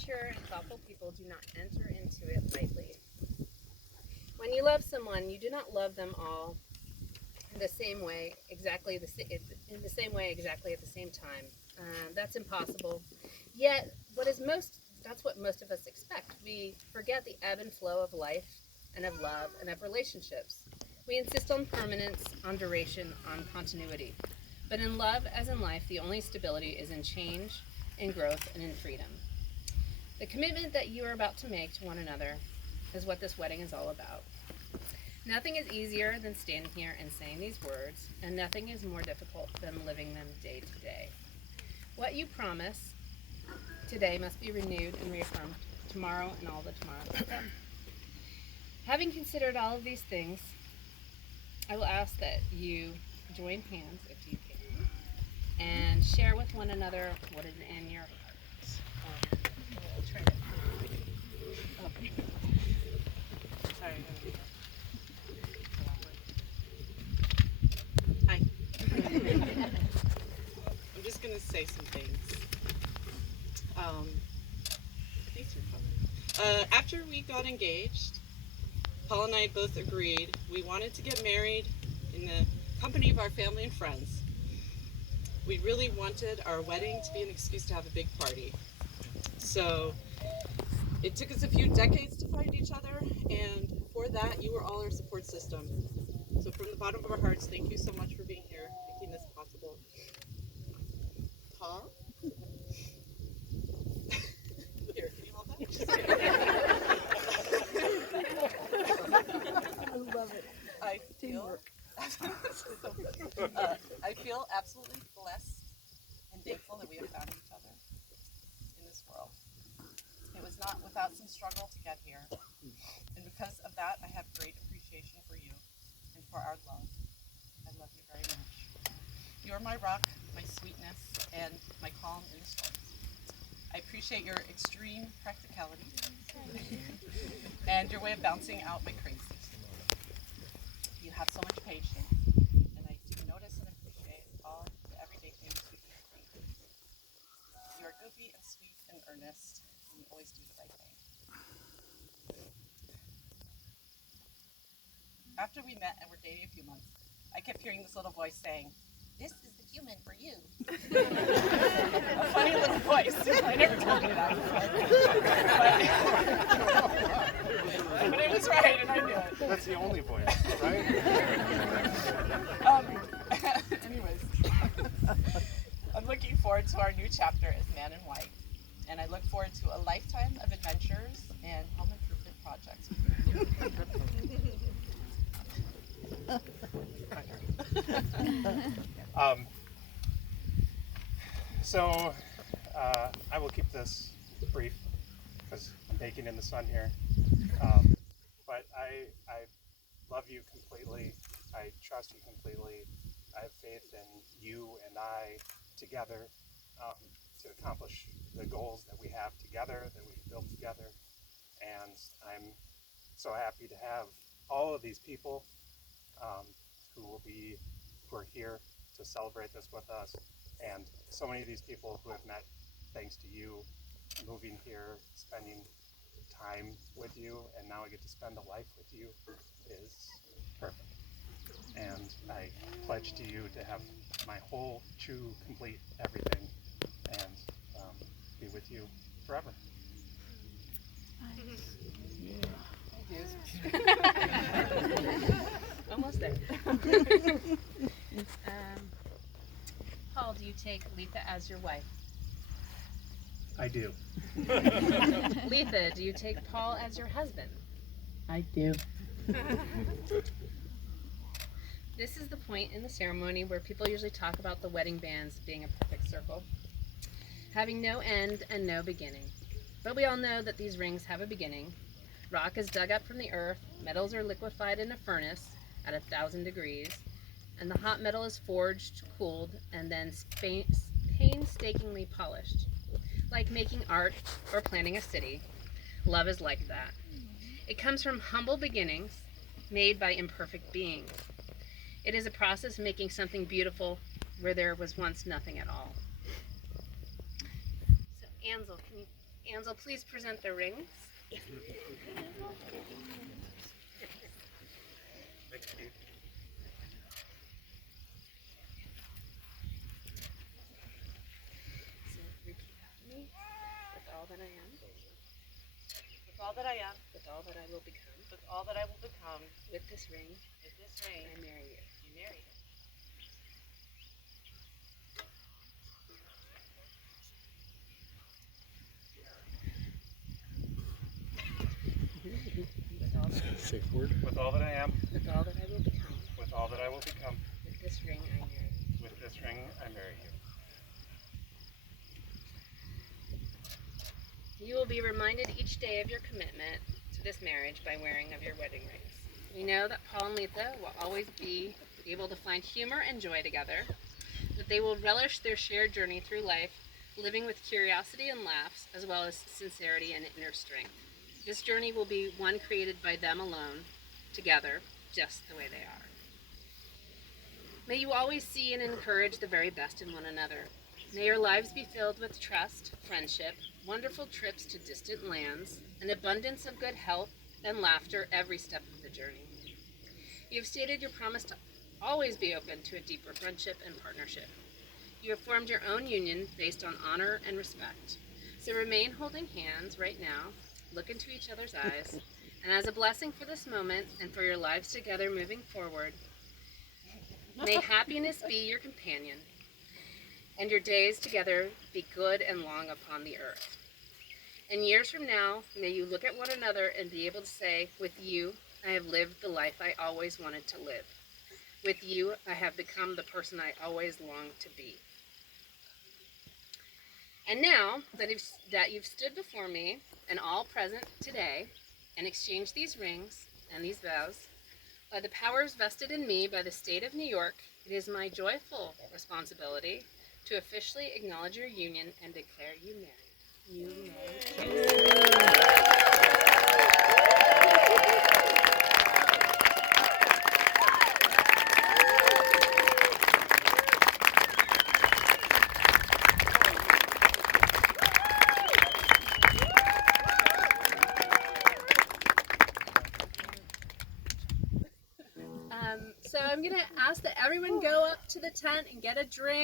mature and thoughtful people do not enter into it lightly. When you love someone, you do not love them all in the same way, exactly at the same time. That's impossible. Yet, that's what most of us expect. We forget the ebb and flow of life and of love and of relationships. We insist on permanence, on duration, on continuity. But in love, as in life, the only stability is in change, in growth, and in freedom. The commitment that you are about to make to one another is what this wedding is all about. Nothing is easier than standing here and saying these words, and nothing is more difficult than living them day to day. What you promise today must be renewed and reaffirmed tomorrow and all the tomorrows to come. Having considered all of these things, I will ask that you join hands if you can, and share with one another what is in your hearts. We'll try to. Sorry. Hi. I'm just going to say some things. Thanks for coming. After we got engaged, Paul and I both agreed we wanted to get married in the company of our family and friends. We really wanted our wedding to be an excuse to have a big party. So it took us a few decades to find each other, and for that, you were all our support system. So from the bottom of our hearts, thank you so much for being here, making this possible. Paul? Here, can you hold that? I love it. I feel absolutely blessed and thankful that we have found each other in this world. It was not without some struggle to get here. And because of that, I have great appreciation for you and for our love. I love you very much. You're my rock, my sweetness, and my calm in the storm. I appreciate your extreme practicality and your way of balancing out my crazy. You have so much patience, and I do notice and appreciate all the everyday things you do. You are goofy and sweet and earnest, and you always do the right thing. After we met and were dating a few months, I kept hearing this little voice saying, "This is the human for you." A funny little voice. I never told you that before. But it was right, and I knew it. That's the only voice, right? Anyways, I'm looking forward to our new chapter as man and wife, and I look forward to a lifetime of adventures and home improvement projects. So I will keep this brief because I'm baking in the sun here. But I love you completely. I trust you completely. I have faith in you and I together to accomplish the goals that we have together, that we've built together. And I'm so happy to have all of these people who are here to celebrate this with us, and so many of these people who have met thanks to you moving here, spending time with you, and now I get to spend a life with you is perfect. And I pledge to you to have my whole, true, complete everything, and be with you forever. Almost there. Paul, do you take Letha as your wife? I do. Letha, do you take Paul as your husband? I do. This is the point in the ceremony where people usually talk about the wedding bands being a perfect circle, having no end and no beginning. But we all know that these rings have a beginning. Rock is dug up from the earth, metals are liquefied in a furnace at 1,000 degrees, and the hot metal is forged, cooled, and then painstakingly polished. Like making art or planning a city, love is like that. It comes from humble beginnings made by imperfect beings. It is a process of making something beautiful where there was once nothing at all. So, Ansel, can you Ansel, please present the rings. Thank you. So repeat after me. With all that I am, With all that I am, with all that I will become, with all that I will become, with this ring, with this ring, I marry you. I marry you. With all that I am, Safe word. With all that I am, with all that I will become, with all that I will become, with this ring, I marry you. with this ring, I marry you. You will be reminded each day of your commitment to this marriage by wearing of your wedding rings. We know that Paul and Letha will always be able to find humor and joy together, that they will relish their shared journey through life, living with curiosity and laughs, as well as sincerity and inner strength. This journey will be one created by them alone, together, just the way they are. May you always see and encourage the very best in one another. May your lives be filled with trust, friendship, wonderful trips to distant lands, an abundance of good health and laughter every step of the journey. You have stated your promise to always be open to a deeper friendship and partnership. You have formed your own union based on honor and respect. So remain holding hands right now, look into each other's eyes, and as a blessing for this moment and for your lives together moving forward, may happiness be your companion, and your days together be good and long upon the earth. And years from now, may you look at one another and be able to say, with you, I have lived the life I always wanted to live. With you, I have become the person I always longed to be. And now that you've stood before me and all present today and exchanged these rings and these vows, by the powers vested in me by the state of New York, it is my joyful responsibility to officially acknowledge your union and declare you married. You may kiss. So I'm going to ask that everyone go up to the tent and get a drink.